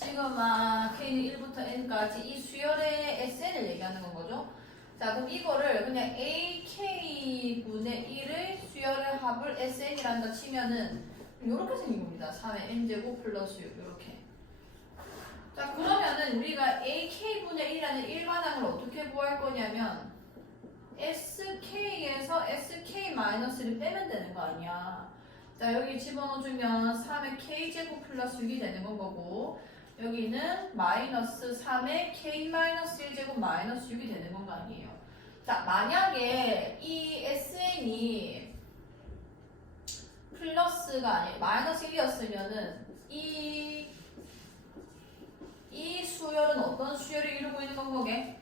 지금 K는 1부터 N까지 이 수열의 SN을 얘기하는 건 거죠. 자, 그럼 이거를 그냥 AK분의 1의 수열의 합을 SN이란다 치면은 이렇게 생긴 겁니다. 3의 N제곱 플러스 6 이렇게. 자, 그러면은 우리가 AK분의 1이라는 일반항을 어떻게 구할 거냐면 SK에서 SK-를 빼면 되는 거 아니야. 자, 여기 집어넣어주면 3의 K제곱 플러스 6이 되는 건 거고 여기는 마이너스 3의 K-1제곱 마이너스 6이 되는 건 거 아니에요. 자, 만약에 이 SN이 플러스가 아니에요. 마이너스 1이었으면은 이 수열은 어떤 수열을 이루고 있는 건 거게?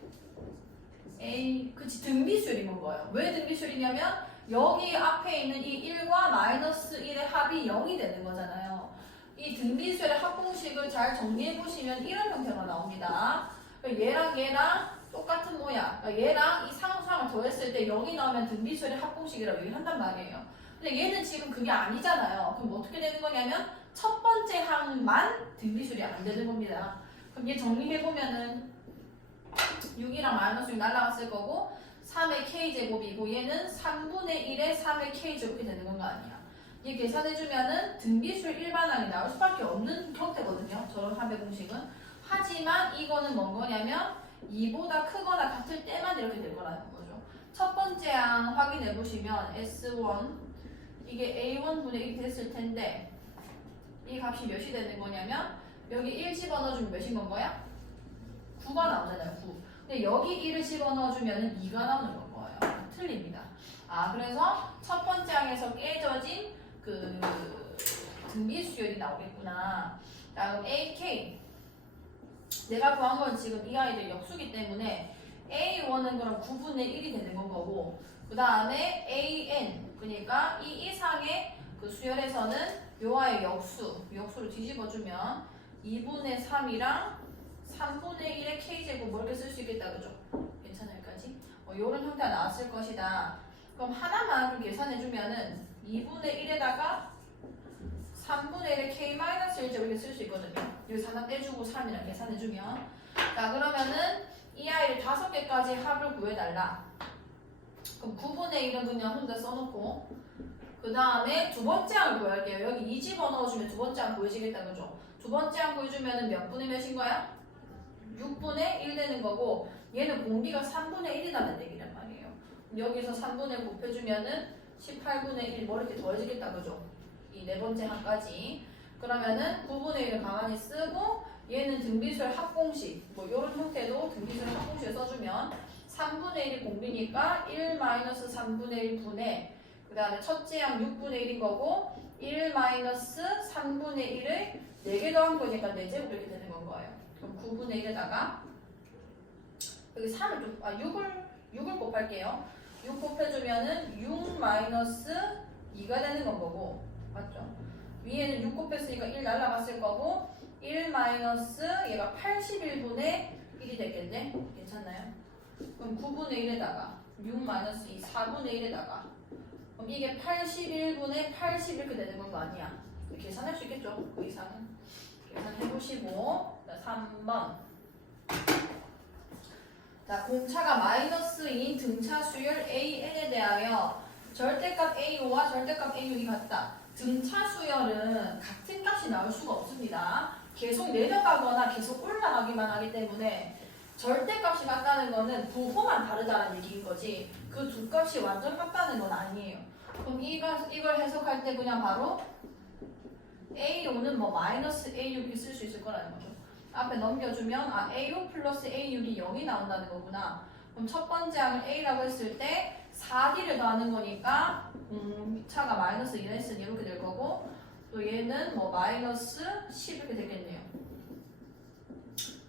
그치, 등비수열인 건 거예요. 왜 등비수열이냐면 여기 앞에 있는 이 1과 마이너스 1의 합이 0이 되는 거잖아요. 이 등비수열의 합공식을 잘 정리해 보시면 이런 형태가 나옵니다. 얘랑 똑같은 모양. 얘랑 이 상수항을 더했을 때 0이 나오면 등비수열의 합공식이라고 얘기한단 말이에요. 근데 얘는 지금 그게 아니잖아요. 그럼 어떻게 되는 거냐면 첫 번째 항만 등비수열이 안 되는 겁니다. 그럼 얘 정리해보면은 6이랑 마이너스 6 날라갔을 거고 3의 K제곱이고 얘는 3분의 1의 3의 K제곱이 되는 건 거 아니야. 얘 계산해주면은 등비수열 일반항이 나올 수밖에 없는 형태거든요. 저런 합의 공식은. 하지만 이거는 뭔 거냐면 2보다 크거나 같을 때만 이렇게 될 거라는 거죠. 첫 번째 항 확인해보시면 S1 이게 A1분의 1이 됐을 텐데 이 값이 몇이 되는 거냐면 여기 1 집어넣어주면 몇인 건 거야? 9가 나오잖아요. 9. 근데 여기 1을 집어넣어주면 2가 나오는 건 거예요. 틀립니다. 그래서 첫 번째 항에서 깨져진 그 등비수열이 나오겠구나. 다음 AK. 내가 구한 건 지금 이 아이들 역수기 때문에 A1은 그럼 9분의 1이 되는 건 거고 그 다음에 AN 그러니까 이 이상의 그 수열에서는 요아의 역수를 뒤집어주면 2분의 3이랑 3분의 1의 K제곱 뭐 이렇게 쓸 수 있겠다 그죠? 괜찮아요 여기까지? 요런 형태가 나왔을 것이다. 그럼 하나만 좀 계산해주면은 2분의 1에다가 3분의 1의 K-1제곱 이렇게 쓸 수 있거든요. 여기서 하나 떼주고 3이랑 계산해주면 자 그러면은 이 아이를 5개까지 합을 구해달라. 그럼 9분의 1은 그냥 혼자 써놓고 그 다음에 두 번째 항을 구할게요. 여기 2 집어넣어주면 두 번째 항 구해지겠다 그죠? 두 번째 항 구해주면은 몇 분의 몇인 거야? 6분의 1 되는 거고 얘는 공비가 3분의 1이라는 얘기란 말이에요. 여기서 3분의 1 곱해주면은 18분의 1 뭐 이렇게 더해지겠다 그죠? 이 네 번째 항까지 그러면은 9분의 1을 가만히 쓰고 얘는 등비수열 합공식 뭐 이런 형태도 등비수열 합공식을 써주면 3분의 1이 공비니까 1-3분의 1 분의 그 다음에 첫째 항 6분의 1인 거고 1-3분의 1을 4개 더한 거니까 4제곱 이렇게 되는 건 거예요. 그럼 9분의 1에다가 여기 3을 좀 6을 곱할게요. 6 곱해주면은 6-2가 되는 건 거고 맞죠? 위에는 6 곱했으니까 1 날라갔을 거고 1 마이너스 얘가 81분의 1이 되겠네? 괜찮나요? 그럼 9분의 1에다가 6 마이너스 2 4분의 1에다가 그럼 이게 81분의 80 이렇게 되는 건 거 아니야? 계산할 수 있겠죠? 그 이상은 계산해보시고 자 3번 자 공차가 마이너스인 등차 수열 AN에 대하여 절대값 A5와 절대값 A6이 같다. 등차 수열은 같은 값이 나올 수가 없습니다. 계속 내려가거나 계속 올라가기만 하기 때문에 절대값이 같다는 거는 부호만 다르다는 얘기인 거지 그 두 값이 완전 같다는 건 아니에요. 그럼 이걸 해석할 때 그냥 바로 A5는 뭐 마이너스 A6이 쓸 수 있을 거라는 거죠. 앞에 넘겨주면 A5 플러스 A6이 0이 나온다는 거구나. 그럼 첫 번째 항을 A라고 했을 때 4D를 더하는 거니까 차가 마이너스 2를 했으니 이렇게 될 거고 또 얘는 뭐 마이너스 10 이렇게 되겠네요.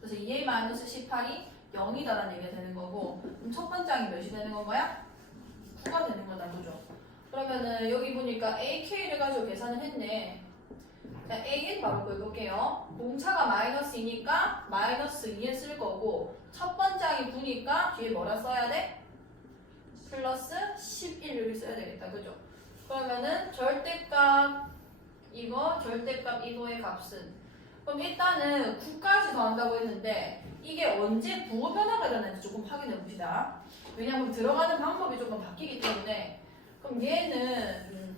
그래서 2A 마이너스 18이 0이다라는 얘기가 되는 거고 그럼 첫 번째 항이 몇이 되는 건 거야? 9가 되는 거다 그죠? 그러면은 여기 보니까 AK를 가지고 계산을 했네. 자, AN 바로 구해볼게요. 공차가 마이너스이니까 마이너스 2에 쓸 거고 첫 번째 항이 9니까 뒤에 뭐라 써야 돼? 플러스 11 여기 써야 되겠다. 그죠? 그러면은 절대값 이거의 값은 그럼 일단은 9까지 더한다고 했는데 이게 언제 부호 변화가 일어나는지 조금 확인해 봅시다. 왜냐하면 들어가는 방법이 조금 바뀌기 때문에. 그럼 얘는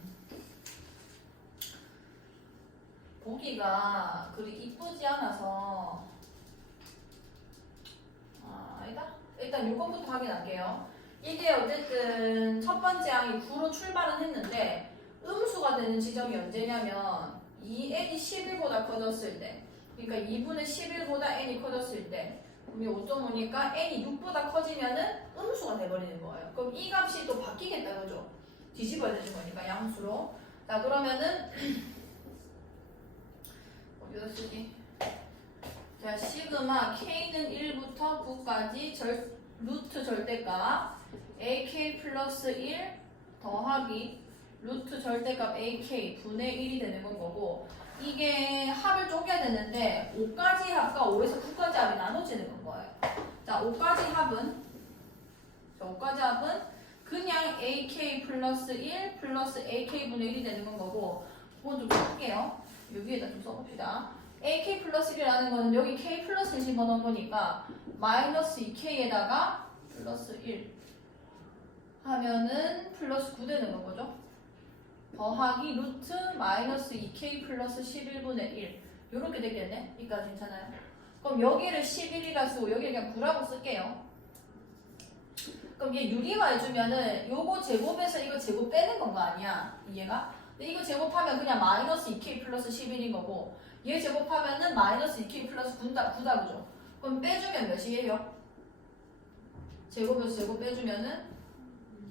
보기가 그리 이쁘지 않아서 아니다. 일단 요것부터 확인할게요. 이게 어쨌든 첫 번째 항이 9로 출발은 했는데 음수가 되는 지점이 언제냐면 이 n이 11보다 커졌을 때, 그러니까 2분의 11보다 n이 커졌을 때, 그럼 이 5.5니까 n이 6보다 커지면은 음수가 돼버리는 거예요. 그럼 이 값이 또 바뀌겠다, 그죠? 뒤집어야 되는 거니까 양수로. 자, 그러면은 어디다 쓰지? 자, 시그마 k는 1부터 9까지 루트 절대값 ak 플러스 1 더하기 루트 절대값 ak 분의 1이 되는 건 거고, 이게 합을 쪼개야 되는데 5까지 합과 5에서 9까지 합이 나눠지는 건 거예요. 자, 5까지 합은 그냥 ak 플러스 1 플러스 ak 분의 1이 되는 건 거고, 그건 좀 써볼게요. 여기에다 좀 써봅시다. ak 플러스 1이라는 거는 여기 k 플러스 1 집어넣은 거니까 마이너스 2k에다가 플러스 1 하면은 플러스 9 되는 건 거죠. 더하기 루트 마이너스 2k 플러스 11분의 1 요렇게 되겠네. 이까 괜찮아요? 그럼 여기를 11이라 쓰고 여기를 그냥 9라고 쓸게요. 그럼 얘 유리화 해주면은 요거 제곱에서 이거 제곱 빼는 건 거 아니야? 이해가? 근데 이거 제곱하면 그냥 마이너스 2k 플러스 11인 거고, 얘 제곱하면은 마이너스 2k 플러스 9다 그죠? 그럼 빼주면 몇이에요? 제곱에서 제곱 빼주면은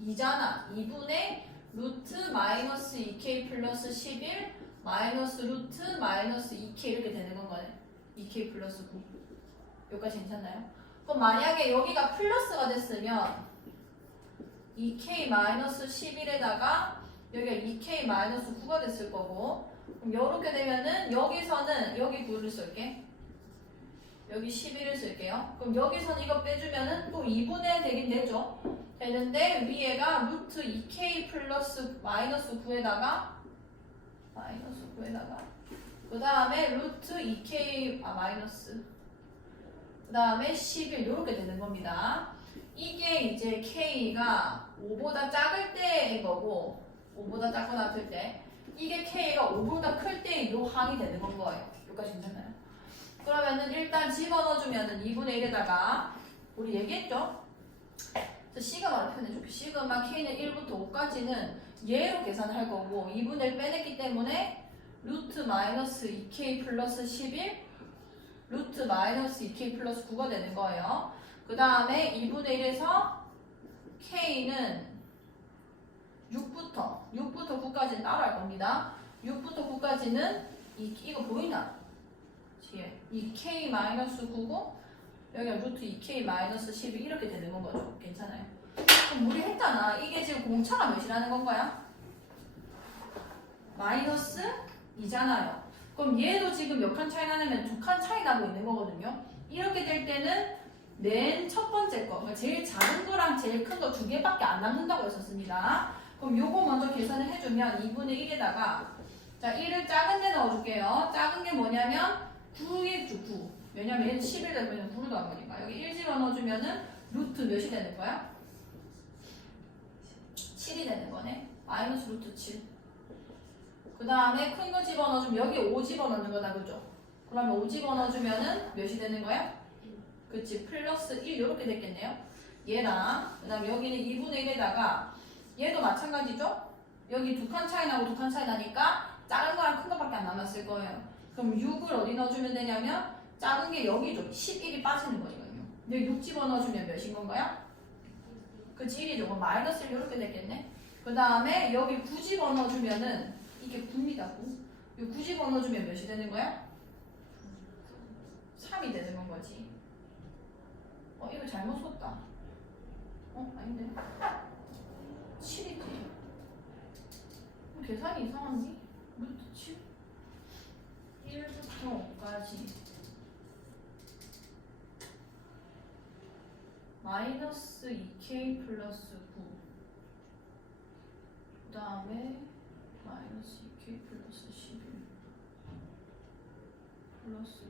2잖아. 2분의 루트 마이너스 2k 플러스 11 마이너스 루트 마이너스 2k 이렇게 되는 건 거네. 2k 플러스 9. 여기까지 괜찮나요? 그럼 만약에 여기가 플러스가 됐으면 2k 마이너스 11에다가 여기가 2k 마이너스 9가 됐을 거고, 그럼 이렇게 되면은 여기서는 여기 9를 쓸게. 여기 11을 쓸게요. 그럼 여기서는 이거 빼주면은 또 2분의 되긴 되죠. 되는데 위에가 루트 2k 플러스 마이너스 9에다가 그 다음에 루트 2k 마이너스 그 다음에 11 이렇게 되는 겁니다. 이게 이제 k가 5보다 작을 때인 거고, 5보다 작거나 같을 때, 이게 k가 5보다 클 때의 요 항이 되는 건 거예요. 여기까지 괜찮나요? 그러면은 일단 집어넣어주면은 2분의 1에다가 우리 얘기했죠? 시그마를 표현해줄게. 시그마 k는 1부터 5까지는 얘로 계산할 거고, 2분의 1 빼냈기 때문에 루트 마이너스 2k 플러스 11 루트 마이너스 2k 플러스 9가 되는 거예요. 그 다음에 2분의 1에서 k는 6부터 9까지는 따로 할 겁니다. 6부터 9까지는 이거 보이나? 뒤에 2k 마이너스 9고 여기가 루트 2k 마이너스 12 이렇게 되는 건 거죠. 괜찮아요? 그럼 우리 했잖아. 이게 지금 공차가 몇이라는 건 거야? 마이너스 2잖아요. 그럼 얘도 지금 몇 칸 차이 나냐면 2칸 차이 나고 있는 거거든요. 이렇게 될 때는 맨 첫 번째 거, 그러니까 제일 작은 거랑 제일 큰 거 2개밖에 안 남는다고 했었습니다. 그럼 요거 먼저 계산을 해주면 2분의 1에다가 자 1을 작은 데 넣어줄게요. 작은 게 뭐냐면 9의 9. 왜냐면 얘는 11 되면 9로 나온 거니까. 여기 1 집어넣어주면은 루트 몇이 되는 거야? 7이 되는 거네. 마이너스 루트 7. 그 다음에 큰 거 집어넣어주면 여기 5 집어넣는 거다, 그죠? 그러면 5 집어넣어주면은 몇이 되는 거야? 그치, 플러스 1 이렇게 됐겠네요. 얘랑 그 다음에 여기는 2분의 1에다가 얘도 마찬가지죠? 여기 2칸 차이 나고 2칸 차이 나니까 작은 거랑 큰 거밖에 안 남았을 거예요. 그럼 6을 어디 넣어주면 되냐면 작은 게 여기죠. 11이 빠지는 거거든요. 여기 6 집어넣어주면 몇인 건가요? 그치, 1이죠. 그럼 마이너스 1 이렇게 됐겠네. 그 다음에 여기 9 집어넣어주면은 이게 9입니다. 9. 여기 9 집어넣어주면 몇이 되는 거야? 3이 되는 건 거지. 이거 잘못 썼다. 아닌데. 7이지. 계산이 이상한데? 루트 7? 1부터 5까지 마이너스 2k 플러스 9 그 다음에 마이너스 2k 플러스 11 플러스 마이너스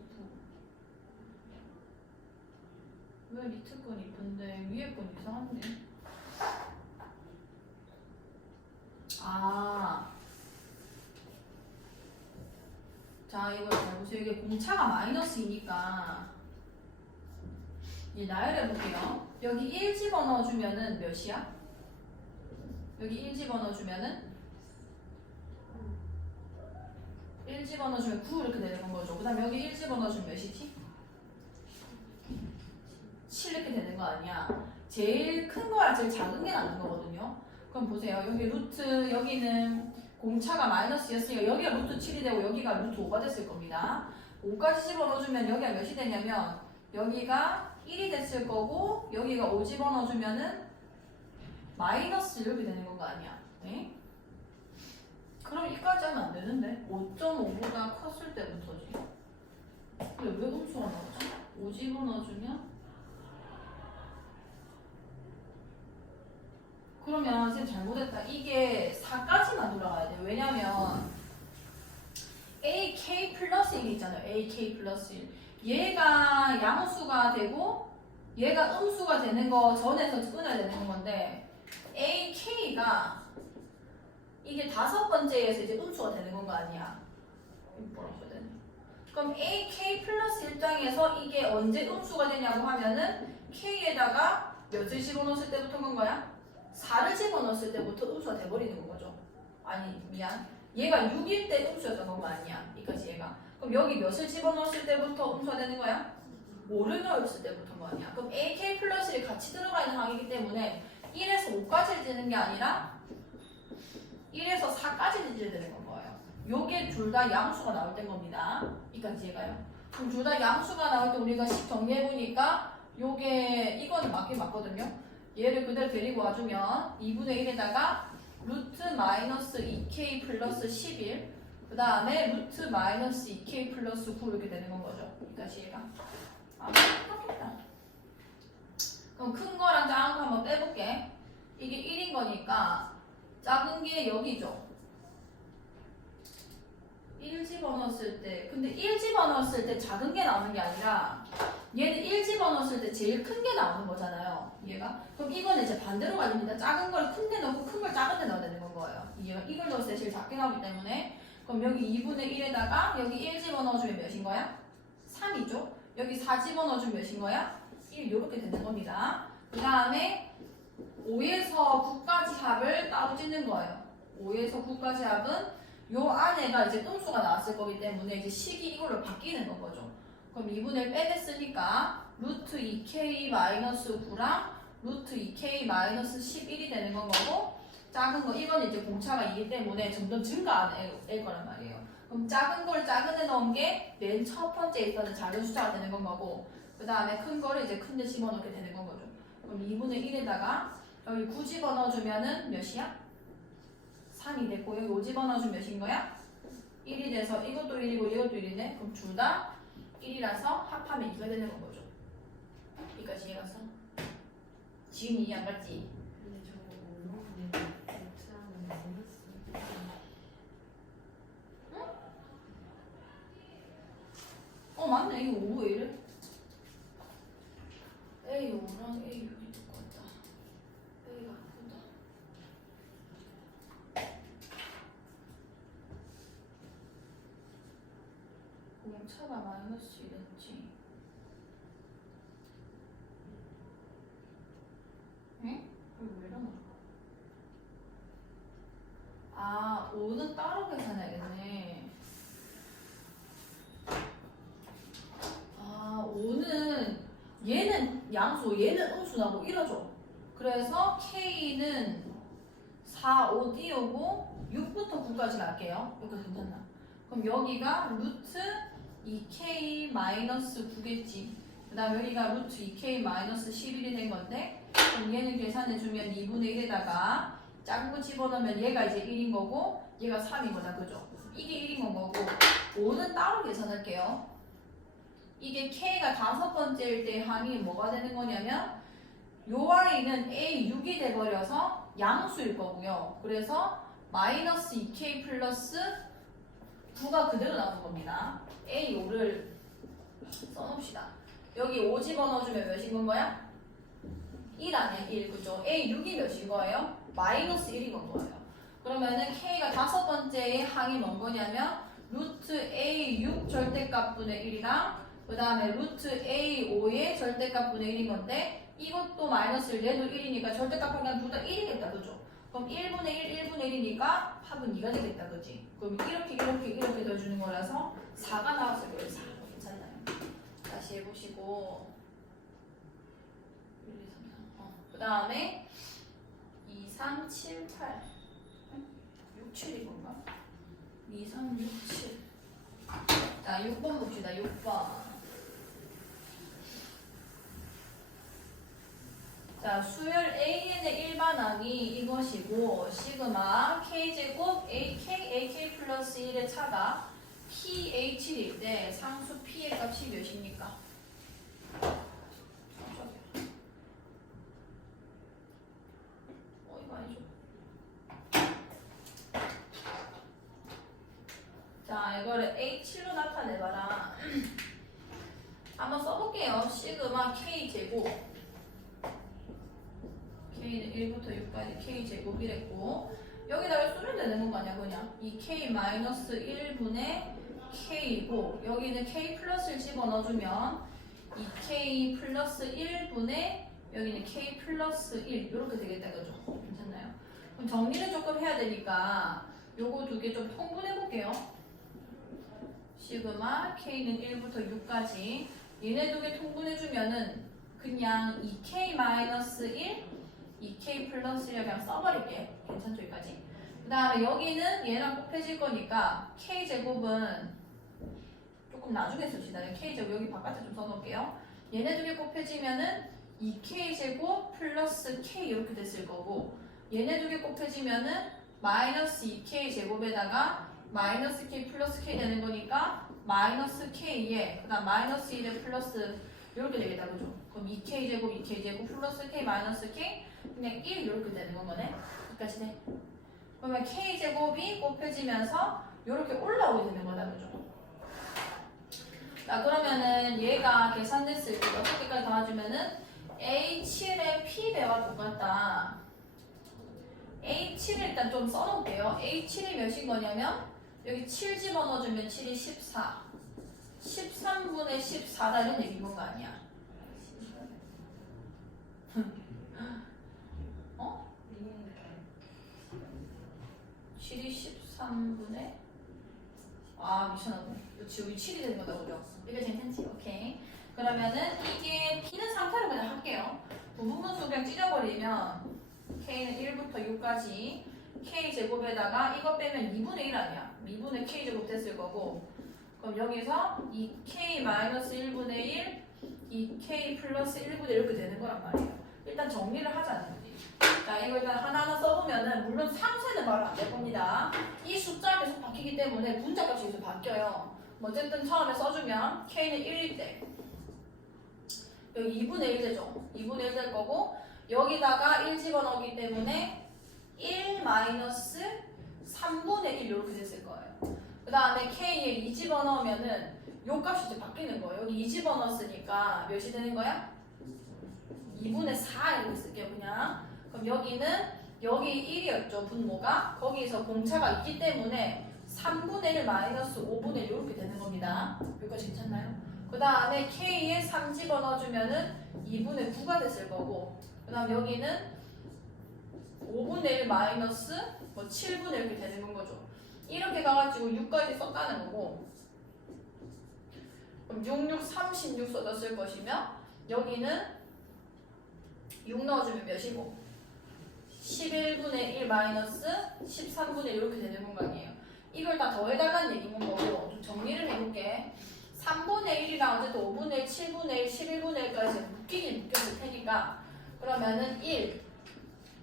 9. 왜 밑에 건 이쁜데 위에 건 이상한데? 아. 자, 이걸 잘 보세요. 이게 공차가 마이너스이니까 이제 나열해볼게요. 여기 1 집어넣어주면은 몇이야? 여기 1 집어넣어주면은 1 집어넣어주면 9 이렇게 되는 거죠. 그 다음에 여기 1 집어넣어주면 몇이지? 7 이렇게 되는 거 아니야? 제일 큰 거랑 제일 작은 게 나는 거거든요. 그럼 보세요. 여기 루트, 여기는 공차가 마이너스였으니까 여기가 루트 7이 되고 여기가 루트 5가 됐을 겁니다. 5까지 집어넣어주면 여기가 몇이 되냐면 여기가 1이 됐을 거고 여기가 5 집어넣어주면은 마이너스 이렇게 되는 거 아니야? 네? 그럼 이까지 하면 안 되는데 5.5보다 컸을 때부터지. 근데 왜 음수가 나오지? 5 집어넣어주면 그러면 쌤 잘못했다. 이게 4까지만 돌아가야 돼요. 왜냐면 AK 플러스 1이 있잖아요. AK 플러스 1. 얘가 양수가 되고 얘가 음수가 되는 거 전에서 끊어야 되는 건데 AK가 이게 5번째에서 이제 음수가 되는 건 거 아니야. 뭐라거든. 그럼 AK 플러스 1장에서 이게 언제 음수가 되냐고 하면은 K에다가 몇을 집어넣었을 때부터 건 거야? 4를 집어넣었을 때부터 음수가 돼버리는 거죠. 아니 미안. 얘가 6일 때 음수였던 거 아니야. 이까지 얘가. 그럼 여기 몇을 집어넣었을 때부터 음수가 되는 거야? 5를 넣었을 때부터인 거 아니야. 그럼 AK 플러스 1이 같이 들어가 있는 항이기 때문에 1에서 5까지 되는 게 아니라 1에서 4까지 되는 건 거예요. 요게 둘 다 양수가 나올 때인 겁니다. 이까지 얘가요. 그럼 둘 다 양수가 나올 때 우리가 식 정리해보니까 요게 이거는 맞긴 맞거든요. 얘를 그대로 데리고 와주면 2분의 1에다가 루트 마이너스 2k 플러스 11 그 다음에 루트 마이너스 2k 플러스 9 이렇게 되는 건 거죠. 다시 얘가 똑같겠다. 그럼 큰 거랑 작은 거 한번 빼볼게. 이게 1인 거니까 작은 게 여기죠. 1 집어넣었을 때 근데 1 집어넣었을 때 작은 게 나오는 게 아니라 얘는 1 집어넣었을 때 제일 큰 게 나오는 거잖아요. 얘가. 그럼 이거는 이제 반대로 가집니다. 작은 걸 큰 데 넣고 큰 걸 작은 데 넣어야 되는 건 거예요. 얘가 이걸 넣었을 때 제일 작게 나오기 때문에 그럼 여기 2분의 1에다가 여기 1 집어넣어주면 몇인 거야? 3이죠. 여기 4 집어넣어주면 몇인 거야? 1 이렇게 되는 겁니다. 그 다음에 5에서 9까지 합을 따로 찢는 거예요. 5에서 9까지 합은 요 안에가 이제 음수가 나왔을 거기 때문에 이제 식이 이걸로 바뀌는 건 거죠. 그럼 2분의 1 빼냈으니까 루트 2k 마이너스 9랑 루트 2k 마이너스 11이 되는 건 거고 작은 거 이건 이제 공차가 2기 때문에 점점 증가하는 애 거란 말이에요. 그럼 작은 걸 작은 애 넣은 게 맨 첫 번째에 있던 작은 숫자가 되는 건 거고 그 다음에 큰 거를 이제 큰 데 집어넣게 되는 건 거죠. 그럼 2분의 1에다가 여기 9 집어넣어주면은 몇이야? 3이 됐고 여기 5 집어넣어주면 몇인 거야? 1이 돼서 이것도 1이고 이것도 1이네. 그럼 둘 다 1이라서 합하면 2가 되는 건 거죠. 여기까지 이해갔어? 지금 이해 안 갔지? 근데 저거 오른쪽에 루트하는 마이너스. 맞네. 이거 5 왜 이래? A5랑 A6이 똑같다. A가 크다. 공차가 마이너스 1이랬지. 응? 이거 왜 이러나? 5는 따로 계산해야겠네. 5는 얘는 양수, 얘는 음수 나고 이러죠. 그래서 K는 4, 5 띄우고 6부터 9까지 갈게요. 여기까지 괜찮나? 그럼 여기가 루트 2K 마이너스 9겠지. 그 다음 여기가 루트 2K 마이너스 11이 된 건데 그럼 얘는 계산해주면 2분의 1에다가 작은 거 집어넣으면 얘가 이제 1인 거고 얘가 3인 거다. 그죠? 이게 1인 건 거고 5는 따로 계산할게요. 이게 K가 5번째일 때 항이 뭐가 되는 거냐면 요 Y는 A6이 돼버려서 양수일 거고요. 그래서 마이너스 2K 플러스 9가 그대로 나오는 겁니다. A5를 써놓읍시다. 여기 5 집어넣어주면 몇인 건 거야? 1 안에 1, 그죠? A6이 몇인 거예요? 마이너스 1인 건 거예요. 그러면은 K가 다섯 번째의 항이 뭔 거냐면 루트 A6 절대값분의 1이랑 그 다음에 루트 A5의 절대값분의 1인 건데 이것도 마이너스 1, 얘도 1이니까 절대값 그냥 둘 다 1이겠다, 그죠? 그럼 1분의 1, 1분의 1이니까 합은 2가 되겠다, 그지? 그럼 이렇게 더해주는 거라서 4가 나왔을 거예요, 4. 괜찮나요? 다시 해보시고 1, 2, 3, 4. 그 다음에 2, 3, 7, 8 6, 7이 건가? 2, 3, 6, 7 자, 6번 봅시다, 6번. 자, 수열 AN의 일반항이 이것이고 시그마 K제곱 AK 플러스 1의 차가 PH1일 때 상수 P의 값이 몇입니까? 이거 아니죠? 자, 이거를 H7로 나타내봐라. 한번 써볼게요. 시그마 K제곱 K는 1부터 6까지 K제곱이랬고 여기다가 쓰면 되는 거 아니야 그냥 이 K-1분의 K이고 여기는 K 플러스를 집어넣어주면 이 K 플러스 1분의 여기는 K 플러스 1 이렇게 되겠다 그죠? 괜찮나요? 그럼 정리를 조금 해야 되니까 요거 두 개 좀 통분해 볼게요. 시그마 K는 1부터 6까지 얘네 두 개 통분해주면은 그냥 2K-1 2K 플러스 1을 그냥 써버릴게. 괜찮죠? 여기까지. 그 다음에 여기는 얘랑 곱해질 거니까 K제곱은 조금 나중에 씁시다. K제곱 여기 바깥에 좀 써놓을게요. 얘네 두 개 곱해지면은 2K제곱 플러스 K 이렇게 됐을 거고 얘네 두 개 곱해지면은 마이너스 2K제곱에다가 마이너스 K 플러스 K 되는 거니까 마이너스 K에 그 다음 마이너스 1에 플러스 이렇게 되겠다. 그죠? 그럼 2K제곱 2K제곱 플러스 K 마이너스 K 그냥 1 이렇게 되는 거네. 여기까지 돼. 그러면 K제곱이 곱해지면서 이렇게 올라오게 되는 거다. 그죠? 자, 그러면은 얘가 계산됐을 때 6개까지 더해주면은 A7의 P배와 똑같다. A7을 일단 좀 써놓을게요. A7이 몇인 거냐면 여기 7 집어넣어주면 7이 14 13분의 14다 이런 얘기인 거 아니야? 어? 7이 13분의 미쳐나보네. 그렇지, 여기 7이 되는 거다, 그죠? 이게 괜찮지? 오케이. 그러면은 이게 P는 상태로 그냥 할게요. 부분분수 그냥 찢어버리면 K는 1부터 6까지 K제곱에다가 이거 빼면 2분의 1 아니야. 2분의 K제곱 됐을 거고 그럼 여기서 2K-1분의 1 2K 플러스 1분의 이렇게 되는 거란 말이에요. 일단 정리를 하자는 거지. 자, 이거 일단 하나하나 써보면은 물론 상세는 바로 안 될 겁니다. 이 숫자가 계속 바뀌기 때문에 분자값이 계속 바뀌어요. 어쨌든 처음에 써주면 K는 1일 때 여기 2분의 1 되죠. 2분의 1 될 거고 여기다가 1 집어넣기 때문에 1 마이너스 3분의 1 이렇게 됐을 거예요. 그 다음에 K에 2 집어넣으면은 요 값이 이제 바뀌는 거예요. 여기 2 집어넣었으니까 몇이 되는 거야? 2분의 4 이렇게 쓸게요 그냥. 그럼 여기는 여기 1이었죠 분모가. 거기서 공차가 있기 때문에 3분의 1 마이너스 5분의 1 이렇게 되는 겁니다. 여기까지 괜찮나요? 그 다음에 K에 3 집어넣어주면은 2분의 9가 됐을 거고 그 다음 여기는 5분의 1 마이너스 7분의 1 이렇게 되는 건 거죠. 이렇게 가가지고 6까지 썼다는 거고 그럼 6, 6, 36 써졌을 것이며 여기는 6 넣어주면 몇이고 11분의 1 마이너스 13분의 1 이렇게 되는 거 아니에요. 이걸 다 더해달라는 얘기인 거고 좀 정리를 해볼게. 3분의 1이랑 어쨌든 5분의 1, 7분의 1, 11분의 1까지 묶이긴 묶였을 테니까 그러면은 1,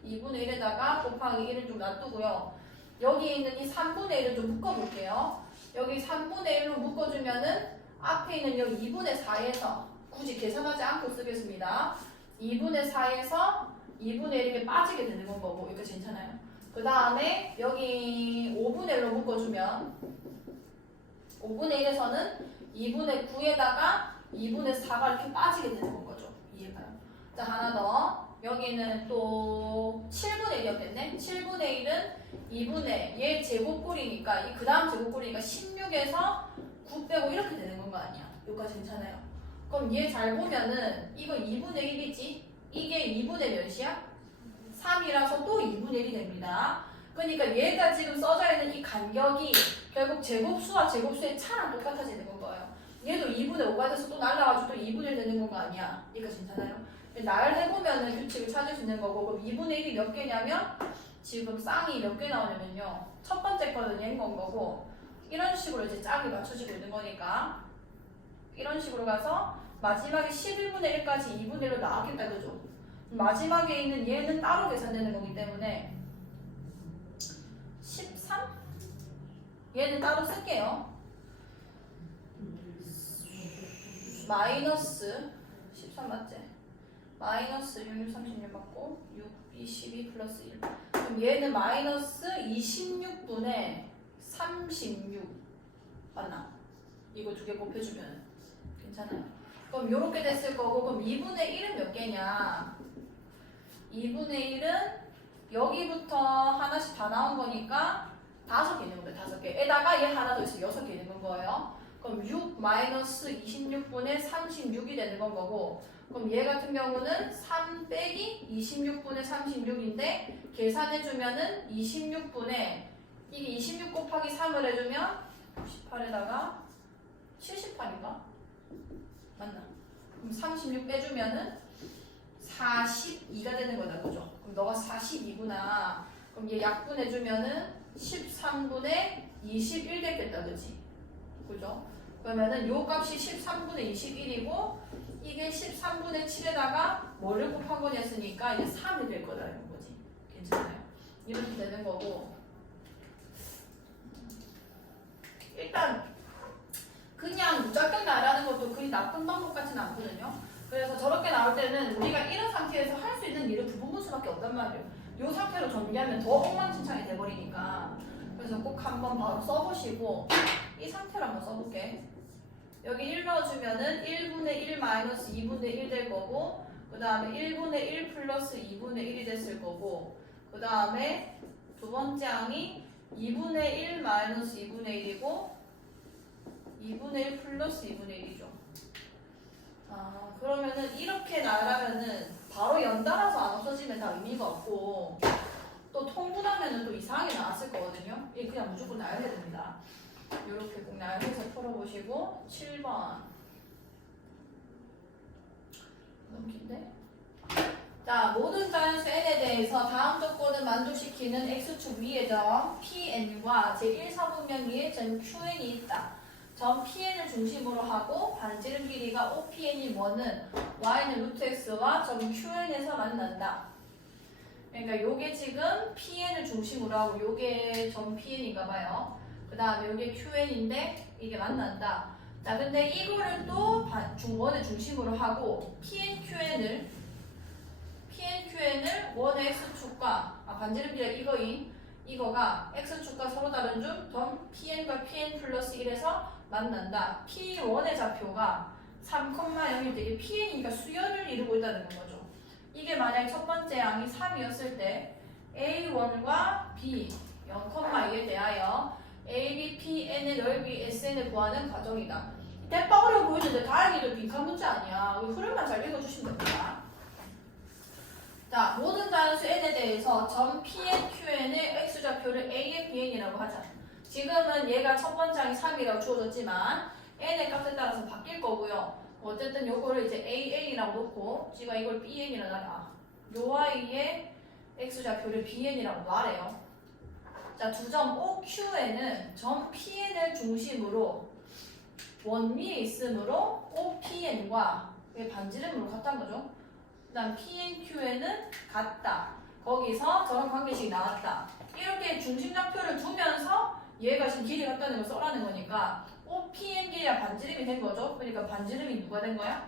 2분의 1에다가 곱하기 1은 좀 놔두고요. 여기 있는 이 3분의 1을 좀 묶어볼게요. 여기 3분의 1로 묶어주면은 앞에 있는 여기 2분의 4에서 굳이 계산하지 않고 쓰겠습니다. 2분의 4에서 2분의 1이 빠지게 되는 건 거고 이거 괜찮아요? 그 다음에 여기 5분의 1로 묶어주면 5분의 1에서는 2분의 9에다가 2분의 4가 이렇게 빠지게 되는 거죠. 이해가요? 자, 하나 더. 여기는 또 7분의 1이었겠네? 7분의 1은 2분의 얘 제곱꼴이니까 이 그 다음 제곱꼴이니까 16에서 9 빼고 이렇게 되는 건 거 아니야. 여기까지 괜찮아요? 그럼 얘 잘 보면은 이거 2분의 1이지? 이게 2분의 몇이야? 3이라서 또 2분의 1이 됩니다. 그러니까 얘가 지금 써져 있는 이 간격이 결국 제곱수와 제곱수의 차랑 똑같아지는 건 거예요. 얘도 2분의 5가 돼서 또 날라가지고 또 2분의 1 되는 건 거 아니야. 여기까지 괜찮아요? 날 해보면은 규칙을 찾을 수 있는 거고, 그럼 2분의 1이 몇 개냐면 지금 쌍이 몇 개 나오냐면요, 첫 번째 거는 얘인 건 거고, 이런 식으로 이제 짝이 맞춰지고 있는 거니까 이런 식으로 가서 마지막에 11분의 1까지 2분의 1로 나왔겠다, 그죠? 마지막에 있는 얘는 따로 계산되는 거기 때문에 13? 얘는 따로 쓸게요. 마이너스 13 맞지? 마이너스 6, 36 맞고 6, 2, 12 플러스 1. 그럼 얘는 마이너스 26분의 36 맞나? 이거 두 개 곱해주면 괜찮아요. 그럼 요렇게 됐을 거고, 그럼 2분의 1은 몇 개냐? 2분의 1은 여기부터 하나씩 다 나온 거니까 5개 있는 거예요. 5개. 에다가 얘 하나 더 있으면 6개 있는 건 거예요. 그럼 6 마이너스 26분의 36이 되는 건 거고, 그럼 얘 같은 경우는 3 빼기 26분의 36인데 계산해주면은 26분의 이게 26 곱하기 3을 해주면 98에다가 78인가? 맞나? 그럼 36 빼주면은 42가 되는 거다, 그죠? 그럼 너가 42구나. 그럼 얘 약분해주면은 13분의 21 됐겠다, 그지? 그죠? 그러면은 요 값이 13분의 21이고 이게 13분의 7에다가 뭐를 곱한 거냐으니까 이제 3이 될 거다라는 거지. 괜찮아요? 이렇게 되는 거고, 일단 그냥 무작정 나라는 것도 그리 나쁜 방법 같지는 않거든요. 그래서 저렇게 나올 때는 우리가 이런 상태에서 할 수 있는 일은 두 부분수밖에 없단 말이에요. 이 상태로 전개하면 더 엉망진창이 돼버리니까. 그래서 꼭 한번 바로 써보시고, 이 상태로 한번 써볼게. 여기 1 넣어주면은 1분의 1 마이너스 2분의 1 될 거고, 그 다음에 1분의 1 플러스 2분의 1이 됐을 거고, 그 다음에 두 번째 항이 2분의 1 마이너스 2분의 1이고 2분의 1 플러스 2분의 1이죠. 아, 그러면은 이렇게 나가면은 바로 연달아서 안 없어지면 다 의미가 없고, 또 통분하면은 또 이상하게 나왔을 거거든요. 이게 그냥 무조건 나열해야 됩니다. 이렇게 꼭 나열해서 풀어보시고. 7번 너무 긴데? 자, 모든 자연수 n에 대해서 다음 조건을 만족시키는 x축 위의 점 pn과 제1사분면기의 점 qn이 있다. 점 pn을 중심으로 하고 반지름 길이가 OPN인 원은 y는 루트 x와 점 qn에서 만난다. 그러니까 요게 지금 pn을 중심으로 하고 요게 점 pn인가 봐요. 그 다음에 요게 qn인데 이게 만난다. 자, 근데 이거를 또 원의 중심으로 하고 pnqn을 원의 x축과 반지름 길이가 이거가 x축과 서로 다른 점 pn과 pn 플러스 1에서 만난다. P1의 좌표가 3,0일 때 이게 Pn이니까 수열을 이루고 있다는 거죠. 이게 만약 첫 번째 항이 3이었을 때 A1과 B 0,2에 대하여 A, B, P, N의 넓이 SN을 구하는 과정이다. 대박 어려워 보이는데 다행히도 빈칸 문제 아니야. 흐름만 잘 읽어주시면 됩니다. 자, 모든 자연수 N에 대해서 점 Pn, Qn의 X좌표를 AN, BN이라고 하자. 지금은 얘가 첫 번째 항이 3이라고 주어졌지만 n의 값에 따라서 바뀔 거고요. 어쨌든 요거를 이제 AN이라고 놓고 지가 이걸 BN이라고 놔라. 요 아이의 x좌표를 BN이라고 말해요. 자, 두 점 OQN은 점 PN을 중심으로 원 위에 있으므로 OPN과 반지름으로 같다는 거죠. 그 다음 PNQN은 같다. 거기서 저런 관계식이 나왔다. 이렇게 중심좌표를 두면서 얘가 지금 길이 같다는 걸 써라는 거니까 OPN 길이가 반지름이 된 거죠. 그러니까 반지름이 누가 된 거야?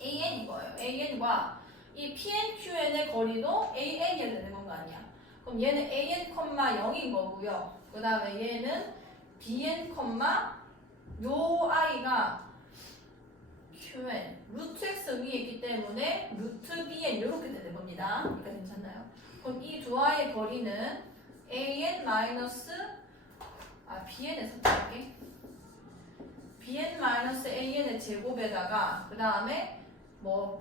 AN인 거예요. AN과 이 PNQN의 거리도 AN이 되는 건 거 아니야. 그럼 얘는 AN, 0인 거고요. 그 다음에 얘는 BN, 요 아이가 qn 루트 x 위에 있기 때문에 루트 bn 이렇게 되는 겁니다. 그러니까 괜찮나요? 그럼 이 두 아이의 거리는 an 마이너스 bn에서 할게. bn 마이너스 an의 제곱에다가 그 다음에 뭐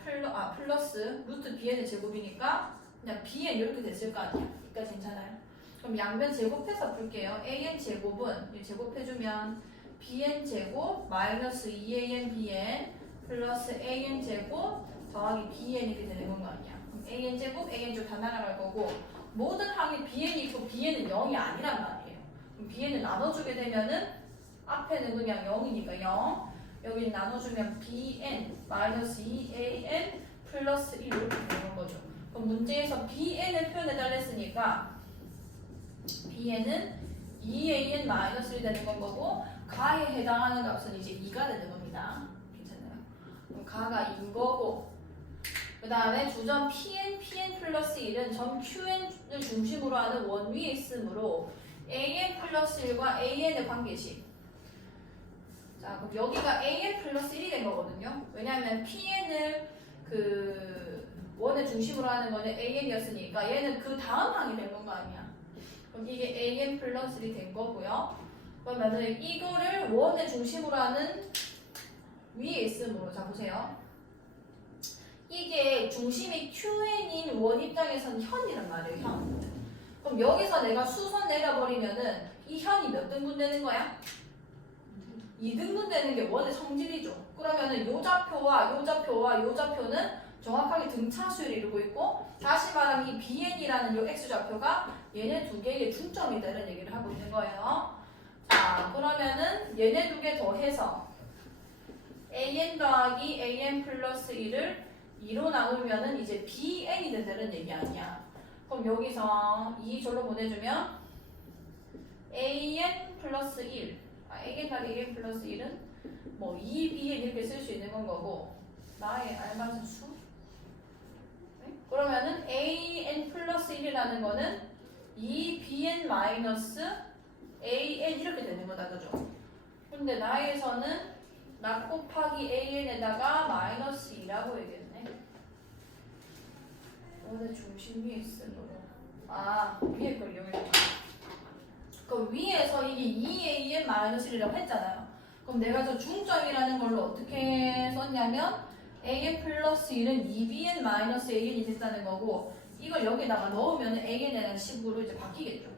플러스 루트 bn의 제곱이니까 그냥 bn 이렇게 됐을 거 아니야. 그러니까 괜찮아요. 그럼 양변 제곱해서 풀게요. an 제곱은 제곱해주면 bn 제곱 마이너스 2an bn 플러스 an 제곱 더하기 bn 이렇게 되는 건 거 아니야. 그럼 an 제곱 an 제곱 다 날아갈 거고 모든 항이 bn이 있고 bn은 0이 아니란 말이에요. 그럼 bn을 나눠주게 되면은 앞에는 그냥 0이니까 0 여기는 나눠주면 bn 마이너스 2an 플러스 1 이렇게 되는 거죠. 그럼 문제에서 bn을 표현해달랬으니까 bn은 2an 마이너스 1이 되는 건 거고 가에 해당하는 값은 이제 2가 되는 겁니다. 괜찮나요? 그럼 가가 2인 거고 그 다음에 주점 pn 플러스 1은 점 qn을 중심으로 하는 원 위에 있으므로 an 플러스 1과 an의 관계식. 자, 그럼 여기가 an 플러스 1이 된 거거든요. 왜냐하면 pn을 그 원의 중심으로 하는 거는 an이었으니까 얘는 그 다음 항이 된 건 거 아니야. 그럼 이게 an 플러스 1이 된 거고요. 그러면은 이거를 원의 중심으로 하는 위에 있으므로 자 보세요. 이게 중심이 qn인 원 입장에서는 현이란 말이에요. 현. 그럼 여기서 내가 수선 내려버리면은 이 현이 몇 등분 되는 거야? 2등분 되는 게 원의 성질이죠. 그러면은 요 좌표와 요 좌표와 요 좌표는 정확하게 등차수를 이루고 있고 다시 말하면 이 bn이라는 요 x좌표가 얘네 두 개의 중점이다 이런 얘기를 하고 있는 거예요. 자 그러면은 얘네 두 개 더해서 an 더하기 an 플러스 1을 2로 나누면은 이제 bn이 된다는 얘기 아니야. 그럼 여기서 2 절로 보내주면 an 플러스 1 an 더하기 an 플러스 1은 뭐 2bn 이렇게 쓸 수 있는 건 거고 나의 알맞은 수? 네? 그러면은 an 플러스 1이라는 거는 2bn 마이너스 an 이렇게 되는 거다 그죠? 근데 나에서는 나 곱하기 an에다가 마이너스 2라고 얘기했네. 원의 중심 위에 있으므로 위에 걸 이용해줘. 그럼 위에서 이게 2an 마이너스 1이라고 했잖아요. 그럼 내가 저 중점이라는 걸로 어떻게 썼냐면 an 플러스 1은 2bn 마이너스 an이 됐다는 거고 이걸 여기다가 넣으면 an이라는 식으로 이제 바뀌겠죠.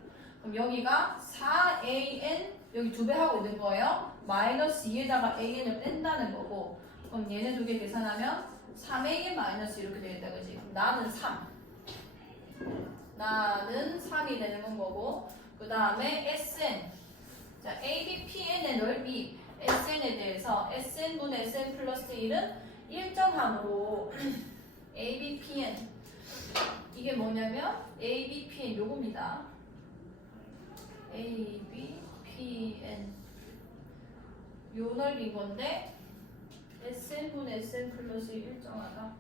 그럼 여기가 4an 여기 2배 하고 있는 거예요. 마이너스 2에다가 an을 뺀다는 거고 그럼 얘네 두 개 계산하면 3an 마이너스 이렇게 되겠다 그지? 그럼 나는 3 나는 3이 되는 건 거고 그 다음에 sn 자 abpn의 넓이 sn에 대해서 sn분의 sn 플러스 1은 일정함으로 abpn 이게 뭐냐면 abpn 요겁니다. abpn 요 넓이인 건데 sn분의 sn 플러스 1 일정하다.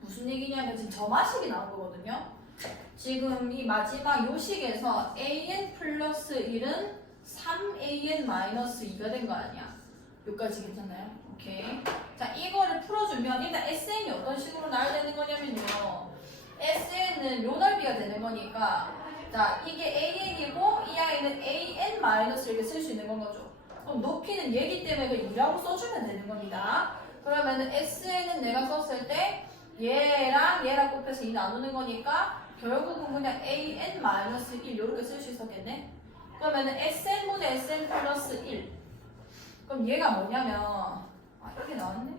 무슨 얘기냐면 지금 점화식이 나온 거거든요. 지금 이 마지막 요식에서 an 플러스 1은 3an 마이너스 2가 된 거 아니야. 여기까지 괜찮나요? 오케이. 자 이거를 풀어주면 일단 sn이 어떤 식으로 나와야 되는 거냐면요. sn은 요 넓이가 되는 거니까 자 이게 an이고 이 아이는 an 마이너스 이렇게 쓸 수 있는 건 거죠. 그럼 높이는 얘기 때문에 그 2라고 써주면 되는 겁니다. 그러면은 sn은 내가 썼을 때 얘랑 얘랑 곱해서 2 나누는 거니까 결국은 그냥 an 마이너스 1 이렇게 쓸 수 있었겠네. 그러면은 sn분의 sn 플러스 1 그럼 얘가 뭐냐면 여기 나왔네.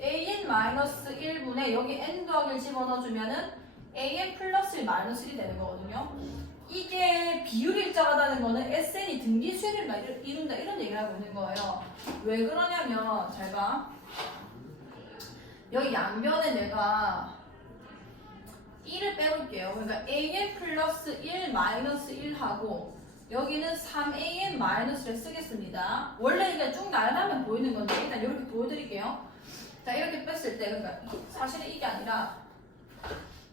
an 마이너스 1분의 여기 n 더하기를 집어넣어주면은 an 플러스 1 마이너스 1이 되는 거거든요. 이게 비율이 일정하다는 거는 sn이 등비수열을 이룬다 이런 얘기를 하고 있는 거예요. 왜 그러냐면 잘 봐. 여기 양변에 내가 1을 빼볼게요. 그러니까 an 플러스 1 마이너스 1하고 여기는 3an 마이너스를 쓰겠습니다. 원래 이게 쭉 나열하면 보이는 건데 일단 이렇게 보여드릴게요. 자 이렇게 뺐을 때 그러니까 사실은 이게 아니라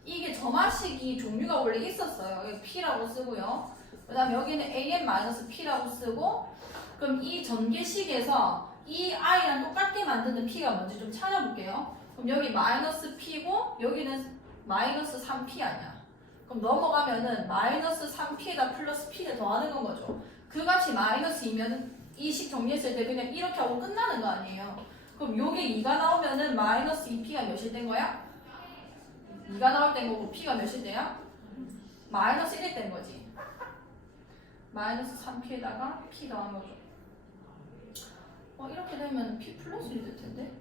이게 점화식이 종류가 원래 있었어요. 여기 P라고 쓰고요. 그 다음에 여기는 AN-P라고 쓰고, 그럼 이 전개식에서 이 I랑 똑같게 만드는 P가 뭔지 좀 찾아볼게요. 그럼 여기 마이너스 P고, 여기는 마이너스 3P 아니야. 그럼 넘어가면은 마이너스 3P에다 플러스 P를 더하는 건 거죠. 그 값이 마이너스이면 이 식 정리했을 때 그냥 이렇게 하고 끝나는 거 아니에요. 그럼 요게 2가 나오면은 마이너스 2P가 몇일 된 거야? 2가 나올 땐 거고 P가 몇일 때야? 마이너스 1일 땐 거지. 마이너스 3P에다가 P 더한 거죠. 이렇게 되면 P 플러스 1이 될 텐데?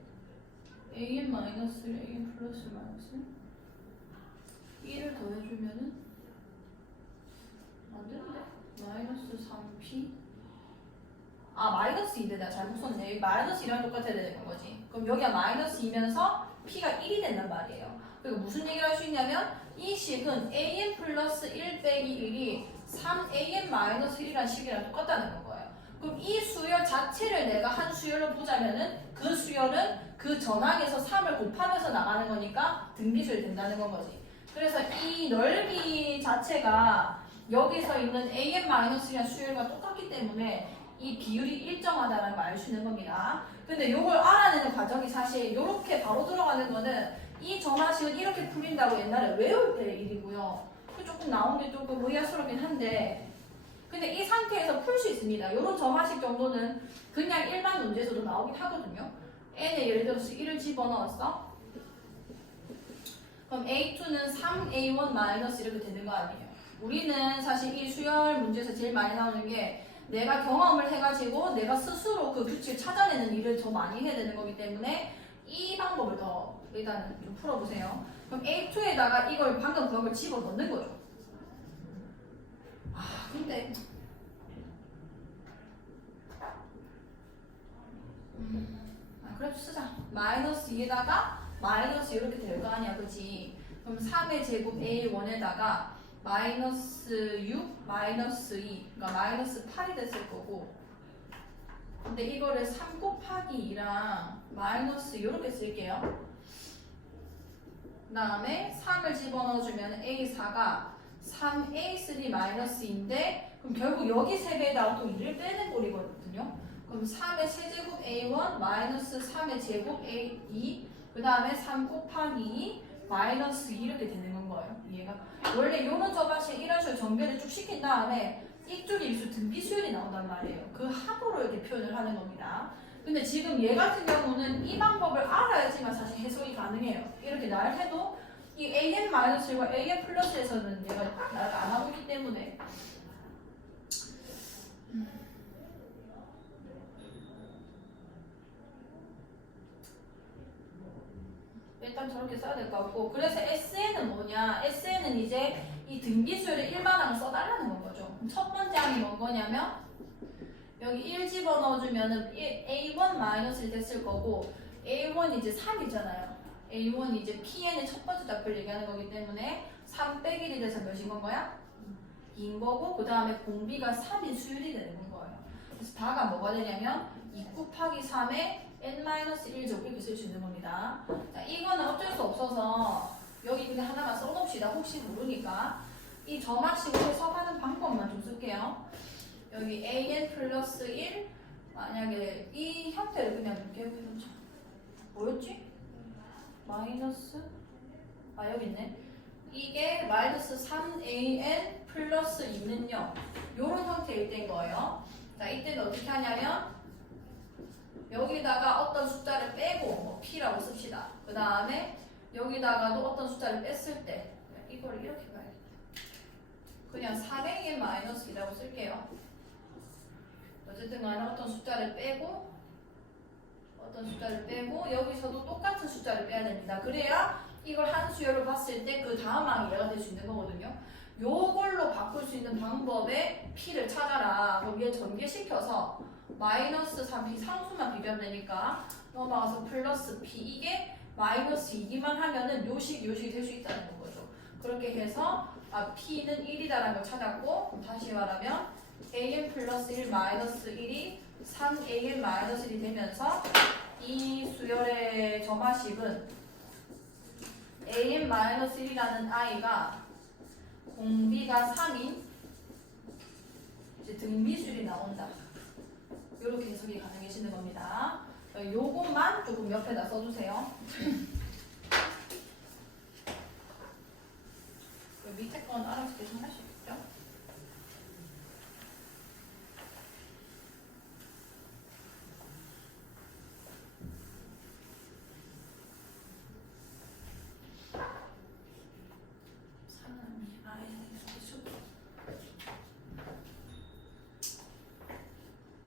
AN 마이너스 1, AN 플러스 마이너스 1을 더해주면은 안 되는데? 마이너스 3P 마이너스 2대 내가 잘못 썼네. 여기 마이너스 2랑 똑같아야 되는 거지. 그럼 여기가 마이너스 2면서 P가 1이 된단 말이에요. 그리고 무슨 얘기를 할 수 있냐면 이 식은 AN 플러스 1 빼기 1이 3AN 마이너스 1이라는 식이랑 똑같다는 거예요. 그럼 이 수열 자체를 내가 한 수열로 보자면은 그 수열은 그 전항에서 3을 곱하면서 나가는 거니까 등비수열이 된다는 건 거지. 그래서 이 넓이 자체가 여기서 있는 AN-1이라는 수열과 똑같기 때문에 이 비율이 일정하다는 걸 알 수 있는 겁니다. 근데 이걸 알아내는 과정이 사실 이렇게 바로 들어가는 거는 이 점화식은 이렇게 풀린다고 옛날에 외울 때 일이고요. 조금 나온 게 조금 의아스럽긴 한데 근데 이 상태에서 풀 수 있습니다. 이런 점화식 정도는 그냥 일반 문제에서도 나오긴 하거든요. n에 예를 들어서 1을 집어넣었어. 그럼 A2는 3A1 이렇게 되는 거 아니에요. 우리는 사실 이 수열 문제에서 제일 많이 나오는 게 내가 경험을 해가지고 내가 스스로 그 규칙을 찾아내는 일을 더 많이 해야 되는 거기 때문에 이 방법을 더 일단 좀 풀어보세요. 그럼 A2에다가 이걸 방금 구한 걸 집어넣는 거죠. 근데 그래도 쓰자. 마이너스 2에다가 마이너스 이렇게 될 거 아니야, 그치? 그럼 3의 제곱 A1에다가 마이너스 6, 마이너스 2, 그러니까 마이너스 8이 됐을 거고 근데 이거를 3 곱하기 2랑 마이너스 이렇게 쓸게요. 그 다음에 3을 집어넣어주면 A4가 3A3 마이너스 2인데 그럼 결국 여기 3배에다가 또 2를 빼는 꼴이거든요. 그럼 3의 세제곱 A1 마이너스 3의 제곱 A2 그 다음에 3 곱하기 2 마이너스 2 이렇게 되는 건 거예요. 얘가 원래 요는 저밭이 이런 식으로 전개를 쭉 시킨 다음에 이쪽에 일수 등비수열이 나온단 말이에요. 그 합으로 이렇게 표현을 하는 겁니다. 근데 지금 얘 같은 경우는 이 방법을 알아야지만 사실 해석이 가능해요. 이렇게 날 해도 이 AN-1과 AN+에서는 얘가 날 안 하고 있기 때문에 일단 저렇게 써야 될 것 같고 그래서 SN은 뭐냐? SN은 이제 이 등비수열의 일반항을 써달라는 건 거죠. 그럼 첫 번째 항이 뭔 거냐면 여기 1 집어넣어주면은 A1-1 됐을 거고 A1이 이제 3이잖아요. A1이 이제 PN의 첫 번째 좌표를 얘기하는 거기 때문에 3 빼기 1이 돼서 몇인 건 거야? 2인 거고 그 다음에 공비가 3인 수열이 되는 거예요. 그래서 다가 뭐가 되냐면 2 곱하기 3의 n-1제곱 이렇게 쓸 수 있는 겁니다. 자, 이거는 어쩔 수 없어서 여기 그냥 하나만 써놓읍시다. 혹시 모르니까 이 점화식으로 해석하는 방법만 좀 쓸게요. 여기 an 플러스 1 만약에 이 형태를 그냥 이렇게 해보자. 뭐였지? 마이너스 여기 있네. 이게 마이너스 3an 플러스 2는요 요런 형태일 때인 거예요. 자 이때는 어떻게 하냐면 여기다가 어떤 숫자를 빼고 뭐 p라고 씁시다. 그 다음에 여기다가도 어떤 숫자를 뺐을 때 이걸 이렇게 봐야겠다. 그냥 400의 마이너스 2라고 쓸게요. 어쨌든 간에 어떤 숫자를 빼고 여기서도 똑같은 숫자를 빼야 됩니다. 그래야 이걸 한 수열로 봤을 때 그 다음 항이 얘가 될 수 있는 거거든요. 요걸로 바꿀 수 있는 방법에 p를 찾아라. 그럼 얘 전개시켜서 마이너스 3p 상수만 비교하면 되니까 넘어가서 플러스 p 이게 마이너스 2기만 하면은 요식이 될 수 있다는 거죠. 그렇게 해서 p는 1이다라는 걸 찾았고 그럼 다시 말하면 an 플러스 1 마이너스 1이 3an 마이너스 1이 되면서 이 수열의 점화식은 an-1이라는 아이가 공비가 3인 이제 등비수열이 나온다. 이렇게 해석이 가능해지는 겁니다. 요것만 조금 옆에다 써주세요.